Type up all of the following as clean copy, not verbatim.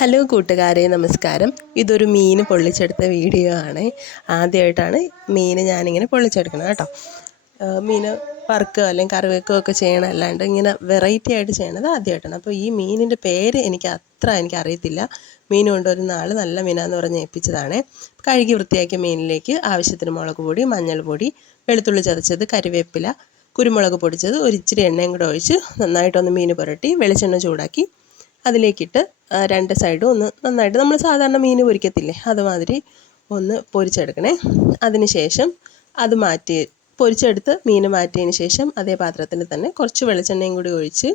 Hello കൂട്ടുകാരെ, നമസ്കാരം. ഇതൊരു മീൻ പൊള്ളിച്ചെടുത്ത വീഡിയോ ആണ്. ആദ്യമായിട്ടാണ് മീൻ ഞാനിങ്ങനെ പൊള്ളിച്ചെടുക്കുന്നത് കേട്ടോ. മീൻ വറുക്കുക അല്ലെങ്കിൽ കറി വെക്കുകയോ ഒക്കെ ചെയ്യണം, അല്ലാണ്ട് ഇങ്ങനെ വെറൈറ്റി ആയിട്ട് ചെയ്യണത് ആദ്യമായിട്ടാണ്. അപ്പോൾ ഈ മീനിൻ്റെ പേര് എനിക്ക് അറിയത്തില്ല. മീൻ കൊണ്ടുവരുന്ന ആൾ നല്ല മീനാന്ന് പറഞ്ഞ് ഏൽപ്പിച്ചതാണ്. കഴുകി വൃത്തിയാക്കിയ മീനിലേക്ക് ആവശ്യത്തിന് മുളക് പൊടി, മഞ്ഞൾപ്പൊടി, വെളുത്തുള്ളി ചതച്ചത്, കരിവേപ്പില, കുരുമുളക് പൊടിച്ചത്, ഒരിച്ചിരി എണ്ണയും കൂടെ ഒഴിച്ച് നന്നായിട്ടൊന്ന് മീൻ പുരട്ടി വെളിച്ചെണ്ണ ചൂടാക്കി അതിലേക്കിട്ട് രണ്ട് സൈഡും ഒന്ന് നന്നായിട്ട് നമ്മൾ സാധാരണ മീൻ പൊരിക്കത്തില്ലേ അതുമാതിരി ഒന്ന് പൊരിച്ചെടുക്കണേ. അതിന് ശേഷം അത് പൊരിച്ചെടുത്ത് മീൻ മാറ്റിയതിന് ശേഷം അതേ പാത്രത്തിൽ തന്നെ കുറച്ച് വെളിച്ചെണ്ണയും കൂടി ഒഴിച്ച്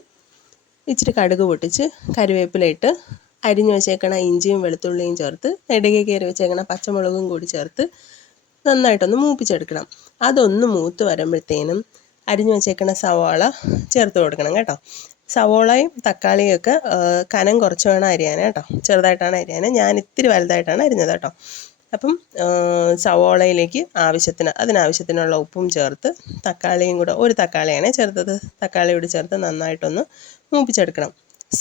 ഇച്ചിരി കടുക് പൊട്ടിച്ച് കരിവേപ്പില ഇട്ട് അരിഞ്ഞു വെച്ചേക്കണ ഇഞ്ചിയും വെളുത്തുള്ളിയും ചേർത്ത് നെടുകെ കയറി വെച്ചേക്കണ പച്ചമുളകും കൂടി ചേർത്ത് നന്നായിട്ടൊന്ന് മൂപ്പിച്ചെടുക്കണം. അതൊന്ന് മൂത്ത് വരുമ്പോഴത്തേനും അരിഞ്ഞു വെച്ചേക്കണ സവാള ചേർത്ത് കൊടുക്കണം കേട്ടോ. സവോളയും തക്കാളിയും ഒക്കെ കനം കുറച്ച് വേണം അരിയാൻ കേട്ടോ. ചെറുതായിട്ടാണ് അരിയാൻ, ഞാൻ ഇത്തിരി വലുതായിട്ടാണ് അരിഞ്ഞത് കേട്ടോ. അപ്പം സവോളയിലേക്ക് അതിനാവശ്യത്തിനുള്ള ഉപ്പും ചേർത്ത് തക്കാളിയും കൂടെ, ഒരു തക്കാളിയാണ് ചേർത്തത്, തക്കാളി കൂടി ചേർത്ത് നന്നായിട്ടൊന്ന് മൂപ്പിച്ചെടുക്കണം.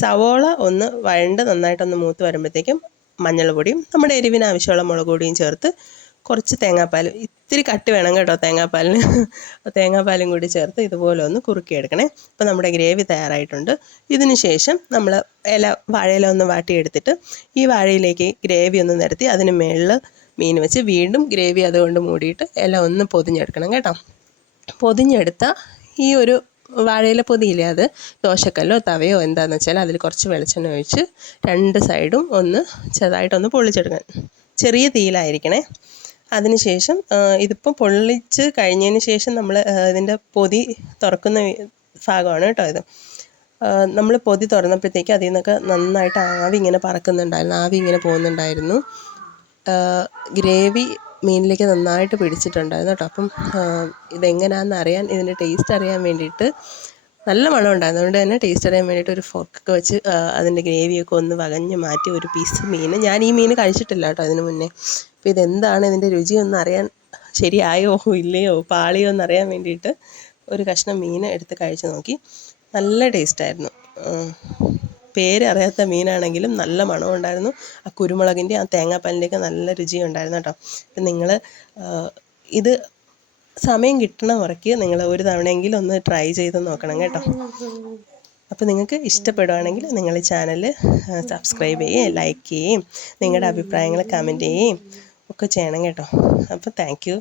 സവോള ഒന്ന് വഴണ്ട് നന്നായിട്ടൊന്ന് മൂത്ത് വരുമ്പോഴത്തേക്കും മഞ്ഞൾ പൊടിയും നമ്മുടെ എരിവിന് ആവശ്യമുള്ള മുളക് പൊടിയും ചേർത്ത് കുറച്ച് തേങ്ങാപ്പാൽ, ഇത്തിരി കട്ടി വേണം കേട്ടോ തേങ്ങാപ്പാലിന്, തേങ്ങാപ്പാലും കൂടി ചേർത്ത് ഇതുപോലെ ഒന്ന് കുറുക്കിയെടുക്കണേ. അപ്പോൾ നമ്മുടെ ഗ്രേവി തയ്യാറായിട്ടുണ്ട്. ഇതിന് ശേഷം നമ്മൾ വാഴയില ഒന്ന് വാട്ടിയെടുത്തിട്ട് ഈ വാഴയിലേക്ക് ഗ്രേവി ഒന്ന് നിരത്തി അതിന് മുകളിൽ മീൻ വെച്ച് വീണ്ടും ഗ്രേവി അതുകൊണ്ട് മൂടിയിട്ട് ഇല ഒന്ന് പൊതിഞ്ഞെടുക്കണം കേട്ടോ. പൊതിഞ്ഞെടുത്ത ഈ ഒരു വാഴയില പൊതിയില്ലേ, അത് ദോശക്കല്ലോ തവയോ എന്താണെന്ന് വെച്ചാൽ അതിൽ കുറച്ച് വെളിച്ചെണ്ണ ഒഴിച്ച് രണ്ട് സൈഡും ഒന്ന് ചെറുതായിട്ടൊന്ന് പൊള്ളിച്ചെടുക്കണം. ചെറിയ തീയിലായിരിക്കണേ. അതിനുശേഷം ഇതിപ്പോൾ പൊള്ളിച്ച് കഴിഞ്ഞതിന് ശേഷം നമ്മൾ ഇതിൻ്റെ പൊതി തുറക്കുന്ന ഭാഗമാണ് കേട്ടോ ഇത്. നമ്മൾ പൊതി തുറന്നപ്പോഴത്തേക്ക് അതിൽ നിന്നൊക്കെ നന്നായിട്ട് ആവി ഇങ്ങനെ പറക്കുന്നുണ്ടായിരുന്നു, ആവി ഇങ്ങനെ പോകുന്നുണ്ടായിരുന്നു. ഗ്രേവി മീനിലേക്ക് നന്നായിട്ട് പിടിച്ചിട്ടുണ്ടായിരുന്നു കേട്ടോ. അപ്പം ഇതെങ്ങനെയാണെന്ന് അറിയാൻ, ഇതിൻ്റെ ടേസ്റ്റ് അറിയാൻ വേണ്ടിയിട്ട് നല്ല മണം ഉണ്ടായിരുന്നു. അതുകൊണ്ട് തന്നെ ടേസ്റ്റ് അറിയാൻ വേണ്ടിയിട്ട് ഒരു ഫോർക്കൊക്കെ വെച്ച് അതിൻ്റെ ഗ്രേവിയൊക്കെ ഒന്ന് വകഞ്ഞ് മാറ്റി ഒരു പീസ് മീൻ, ഞാൻ ഈ മീൻ കഴിച്ചിട്ടില്ല കേട്ടോ അതിന് മുന്നേ. അപ്പോൾ ഇതെന്താണ് ഇതിൻ്റെ രുചിയൊന്നും അറിയാൻ, ശരിയായോ ഇല്ലയോ പാളിയോ എന്നറിയാൻ വേണ്ടിയിട്ട് ഒരു കഷ്ണം മീൻ എടുത്ത് കഴിച്ച് നോക്കി. നല്ല ടേസ്റ്റായിരുന്നു. പേരറിയാത്ത മീനാണെങ്കിലും നല്ല മണമുണ്ടായിരുന്നു. ആ കുരുമുളകിൻ്റെ ആ തേങ്ങാപ്പാലിൻ്റെയൊക്കെ നല്ല രുചിയുണ്ടായിരുന്നു കേട്ടോ. അപ്പം നിങ്ങൾ ഇത് സമയം കിട്ടണ മുറയ്ക്ക് നിങ്ങൾ ഒരു തവണയെങ്കിലും ഒന്ന് ട്രൈ ചെയ്ത് നോക്കണം കേട്ടോ. അപ്പോൾ നിങ്ങൾക്ക് ഇഷ്ടപ്പെടുകയാണെങ്കിൽ നിങ്ങൾ ചാനൽ സബ്സ്ക്രൈബ് ചെയ്യുകയും ലൈക്ക് ചെയ്യുകയും നിങ്ങളുടെ അഭിപ്രായങ്ങൾ കമൻറ്റ് ചെയ്യുകയും ഒക്കെ ചെയ്യണം കേട്ടോ. അപ്പോൾ താങ്ക് യു.